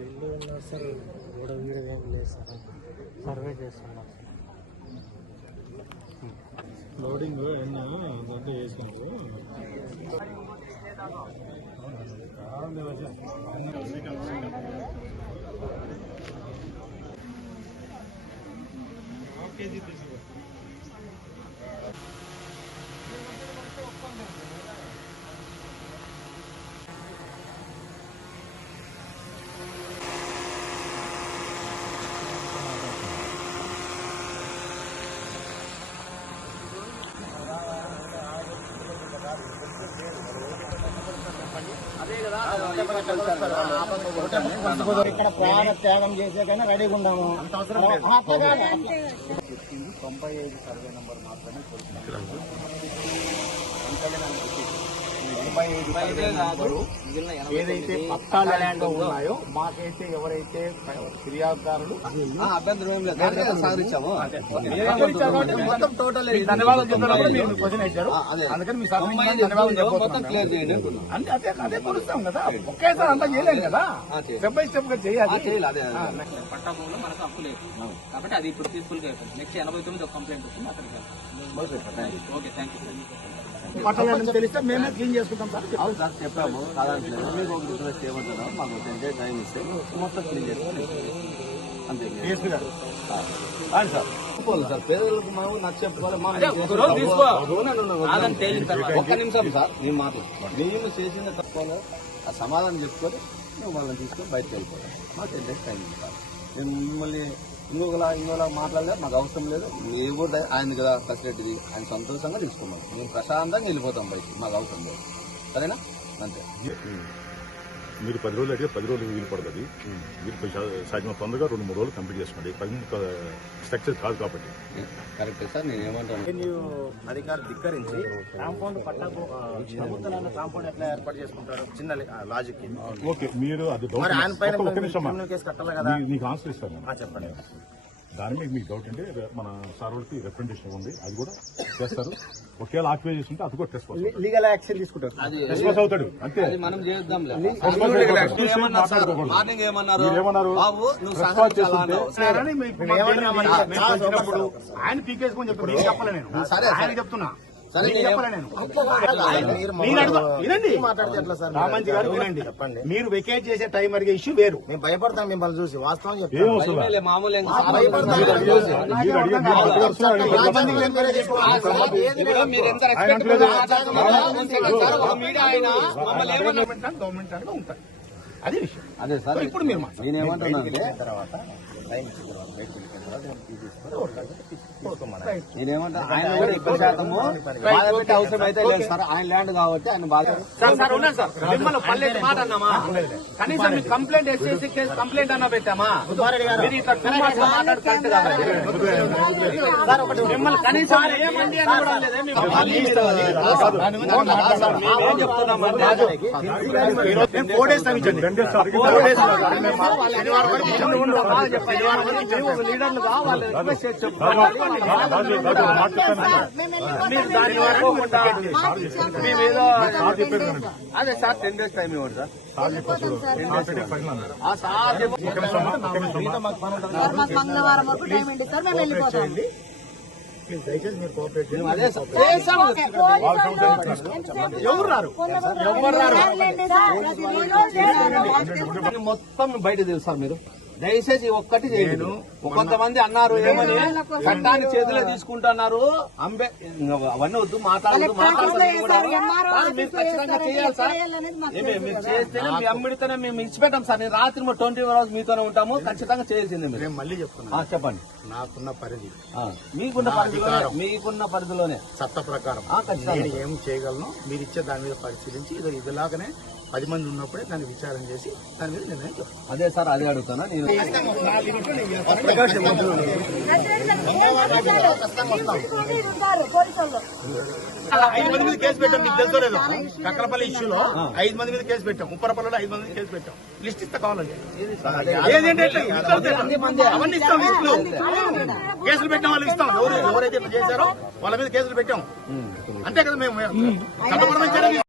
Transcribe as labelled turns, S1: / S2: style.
S1: ఇల్లు ఉన్నా సార్ గోడ వీడ ఏం లేదు సార్ సర్వే చేస్తున్నాం
S2: లోడింగ్ ఎన్నో ఇదంతా কেজি
S1: ఇక్కడ ప్రాణ త్యాగం చేసేకైనా రెడీగా ఉన్నాము.
S3: తొంభై ఐదు సర్వే నంబర్ మాత్రమే కోరుతున్నాను ఐదు ఏదైతే పట్టా ల్యాండ్ ఉన్నాయో మాకైతే ఎవరైతే ఫిర్యాదుదారులు మొత్తం టోటల్ ధన్యవాదాలు మీరు క్వశ్చన్
S4: అదే.
S3: అందుకని మీ అంటే అదే అదే కొలుస్తాం కదా. ఒకేసారి అంతా చేయలేం కదా.
S4: చేయాలి.
S3: స్టెప్ బై స్టెప్గా
S4: ఆ,
S3: చేయాలి.
S4: చేయాలి అదే
S3: ఆ,
S4: అదే.
S5: పట్టా భూమిలో మనకు హక్కు లేదు. కాబట్టి అది ఇప్పుడు పీస్ఫుల్గా నెక్స్ట్ ఎనభై తొమ్మిది ఒక కంప్లైంట్ వస్తుంది. అక్కడికి ఓకే థ్యాంక్ యూ
S3: పట్టణాలను తెలిస్తే మేమే క్లీన్ చేసుకుంటాం సార్.
S4: అవును సార్ చెప్పాము. కాదంటలేదు మీకు ఒక రిక్వెస్ట్ చేయమంటున్నాం. మాకు టెన్ డేస్ టైం ఇస్తే మొత్తం క్లీన్ అంతే. సార్. చెప్పుకోవాలి సార్. పేదలకు మనం చెప్పుకోవాలి
S5: తేలిన తర్వాత.
S4: ఒక్క నిమిషం సార్ నేను మాట్లాడు మేము చేసిన ఆ సమాధానం చెప్పుకొని మేము వాళ్ళని తీసుకొని బయటకు వెళ్ళిపోతాం మాకు డేస్ టైం ఇస్తారు మేము మిమ్మల్ని ఇంకొకలా ఇంకోలా మాట్లాడలేదు మాకు అవసరం లేదు. మేము కూడా ఆయన కదా ఫెసిలిటీ ఆయన సంతోషంగా తీసుకున్నాం మేము ప్రశాంతంగా వెళ్ళిపోతాం బయటికి. మాకు అవసరం లేదు. సరేనా? అంతే.
S2: మీరు పది రోజులు అయితే పది రోజులు వీలు పడుతుంది మీరు సాధ్యం తొందరగా రెండు మూడు రోజులు కంప్లీట్ చేసుకోండి. పది స్ట్రక్చర్ కాదు కాబట్టి.
S4: కరెక్టే సార్ నేను ఏమంటాను?
S3: మీరు అధికారులు ధిక్కరించి కాంపౌండ్ పట్టకు ప్రభుత్వం కాంపౌండ్ ఎట్లా ఏర్పాటు చేసుకుంటారు? చిన్న లాజిక్
S2: ఓకే మీరు అది
S3: కేసు కట్టాలి కదా.
S2: మీ- మీకు ఆన్సర్ ఇస్తాను. నేను.
S3: ఆ, చెప్పండి.
S2: దాని మీద మీకు డౌట్ అంటే మన సార్ వాళ్ళకి రిప్రజెంటేషన్ ఉంది. అది కూడా చేస్తారు. ఒకవేళ ఆక్యుపై చేస్తుంటే అది కూడా టెస్ట్
S3: లీగల్ యాక్షన్ తీసుకుంటారు.
S2: రెస్పాన్స్ అవుతాడు అంతే.
S4: అది మనం ఏమన్నారు ఏమన్నారు.
S3: ఆయన పీకేసుకొని నేను
S4: సరే.
S3: చెప్తున్నా. మీరు అడుగు- వినండి. రామంజీ గారు వినండి. మీరు వెకేట్ చేసే టైం అడిగే ఇష్యూ వేరు.
S1: మేము భయపడతాం మిమ్మల్ని చూసి వాస్తవం
S3: గవర్నమెంట్ అంటే ఉంటాయి అది విషయం.
S4: అదే సార్
S3: ఇప్పుడు మీరు మాట్లాడండి.
S4: నేనేమంటున్నానంటే
S1: తర్వాత టైం ఇచ్చిన తర్వాత బయటకు వెళ్ళిన తర్వాత మేము తీసుకొని పోతామని.
S4: నేనేమంటా ఆయన కూడా ఎక్కువ శాతము బాధ పెట్టే అవసరం అయితే లేదు సార్ ఆయన ల్యాండ్ కాబట్టి ఆయన బాధ
S5: సార్ సార్ ఉన్నాను సార్ మిమ్మల్ని పల్లెటి మాట అన్నామా కనీసం మీకు కంప్లైంట్ ఎస్ఎస్సీ కేసు కంప్లైంట్ అన్నా పెట్టామా మీరు ఇట్లా టూ మాట్లాడు కరెక్ట్ మిమ్మల్ని కనీసం ఏమండి అని కూడా లేదే మేము
S3: శనివారం వరకు
S5: చెప్పండి. లీడర్లుగా వాళ్ళు రిక్వెస్ట్ చేసి దాని వరకు.
S4: అదే సార్ టెన్ డేస్ టైం ఇవ్వండి సార్.
S6: మంగళవారం వరకు టైం ఇవ్వండి సార్ మేము వెళ్ళిపోతాం.
S3: ప్లీజ్ దయచేసి మీరు కోఆపరేట్ చేయండి.
S4: అదే సార్.
S6: ఓకే, పోలీసు వాళ్ళు ఎంతసేపు
S3: ఎవరు రారు?
S6: ఎవరు రారు? రారులేండి సార్. ప్రతిరోజు చేరారు.
S4: మొత్తం బయట తెలుసు సార్ మీరు. దయచేసి ఒక్కటి చేయండి. కొంతమంది అన్నారు ఏమని? చట్టాన్ని చేతిలో తీసుకుంటున్నారు. అంబే అవన్నీ వద్దు మాట్లాడదు మాట్లాడదు కూడా. సార్, మీరు ఖచ్చితంగా చేయాలి సార్.
S6: చేయాలనేది మాకు
S4: ఏమే మీరు చేస్తేనే అమ్మిడితేనే మేము ఇచ్చిపెట్టాం సార్. నేను రాత్రి ట్వంటీ అవర్స్ మీతోనే ఉంటాము. ఖచ్చితంగా చేయాల్సిందే మీరు.
S3: నేను మళ్ళీ చెప్తున్నా.
S4: ఆ, చెప్పండి.
S3: నాకున్న పరిధి.
S4: ఆ, మీకున్న పరిధిలోనే మీకున్న పరిధిలోనే.
S3: చట్ట ప్రకారం.
S4: ఆ, ఖచ్చితంగా.
S3: ఏం చేయగలను? మీరు ఇచ్చే దాని మీద పరిశీలించి ఇది ఇదిలాగానే పది మంది ఉన్నప్పుడే దాన్ని విచారం చేసి దాని మీద నిర్ణయం
S4: అదే సార్ అదే అడుగుతానా నేను
S3: ఐదు మంది మీద కేసు పెట్టాం మీకు తెలుసో లేదో? కక్కలపల్లి ఇష్యూలో ఐదు మంది మీద కేసు పెట్టాం. ఉప్పరపల్లిలో ఐదు మంది మీద కేసు పెట్టాం. లిస్ట్ ఇస్తా కావాలండి. ఏదంటే? ఇస్తాం ఎట్లా? అవన్నీ ఇస్తాం లిస్టులు. కేసులు పెట్టిన వాళ్ళు ఇస్తాం. ఎవరు ఎవరైతే ఇట్లా చేశారో వాళ్ళ మీద కేసులు పెట్టాం. అంతే కదా మేము